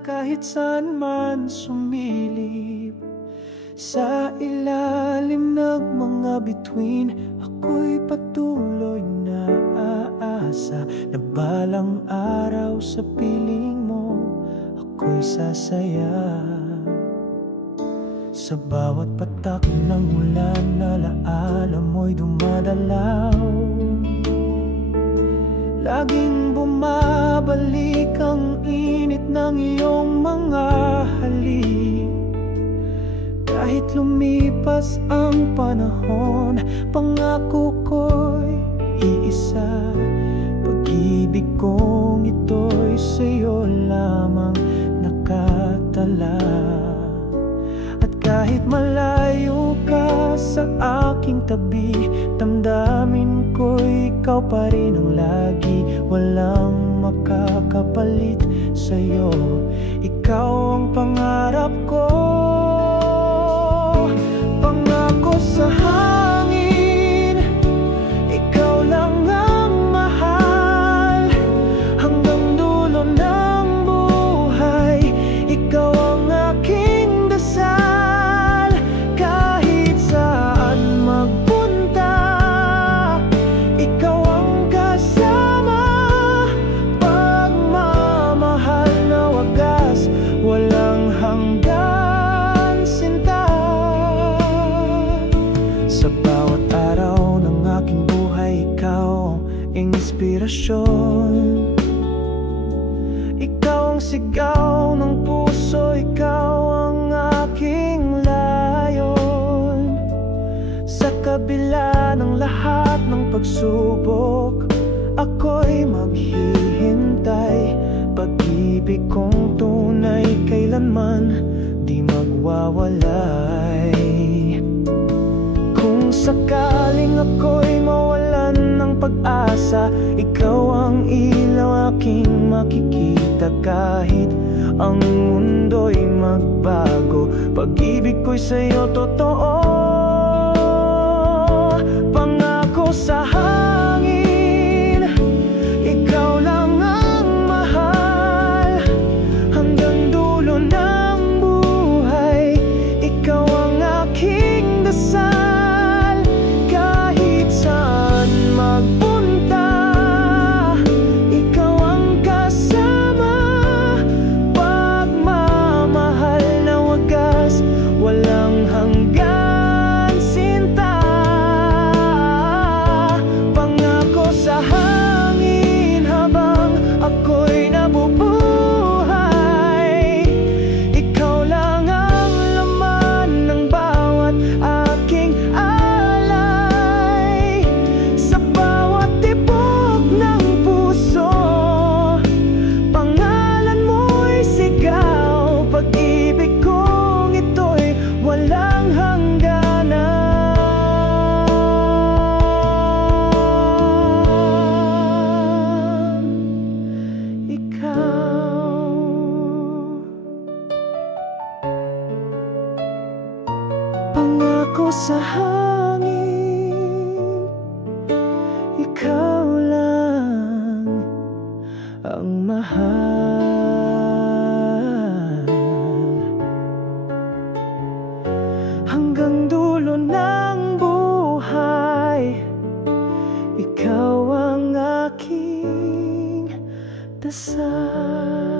kahit saan man sumilip. Sa ilalim ng mga bituin, ako'y patuloy na aasa na balang araw sa piling mo ako'y sasaya. Sa bawat patak ng ulan, alaala mo'y dumadalaw. Laging bumabalik ang init ng iyong mga halik. Kahit lumipas ang panahon, pangako ko'y iisa. Pag-ibig kong ito'y sa'yo lamang nakatala. At kahit malayo ka sa aking tabi, damdamin ko'y ikaw pa rin ang lagi. Walang makakapalit sa'yo, ikaw ang pangarap ko. Pangako sa hangin, ikaw lang ang mahal. Hanggang dulo ng buhay, ikaw ang aking dasal. Kahit saan magpunta, ikaw ang kasama. Pagmamahal na wagas, walang hanggan. Sa bawat araw ng aking buhay, ikaw ang inspirasyon. Ikaw ang sigaw ng puso, ikaw ang aking layon. Sa kabila ng lahat ng pagsubok, ako'y maghihintay. Pag-ibig kong tunay kailanman di magwawalay. Kung sakaling ako'y mawalan ng pag-asa, ikaw ang ilaw aking makikita. Kahit ang mundo'y magbago, pag-ibig ko'y sa'yo totoo. Pangako sa hangin, ikaw lang ang mahal. Hanggang dulo ng buhay, ikaw ang aking dasal. Magpunta, ikaw ang kasama. Pagmamahal na wagas, walang hanggan sinta. Pangako sa hangin habang ako'y nabubuhay, ikaw lang ang laman ng bawat aking sa hangin, ikaw lang ang mahal. Hanggang dulo ng buhay, ikaw ang aking dasal.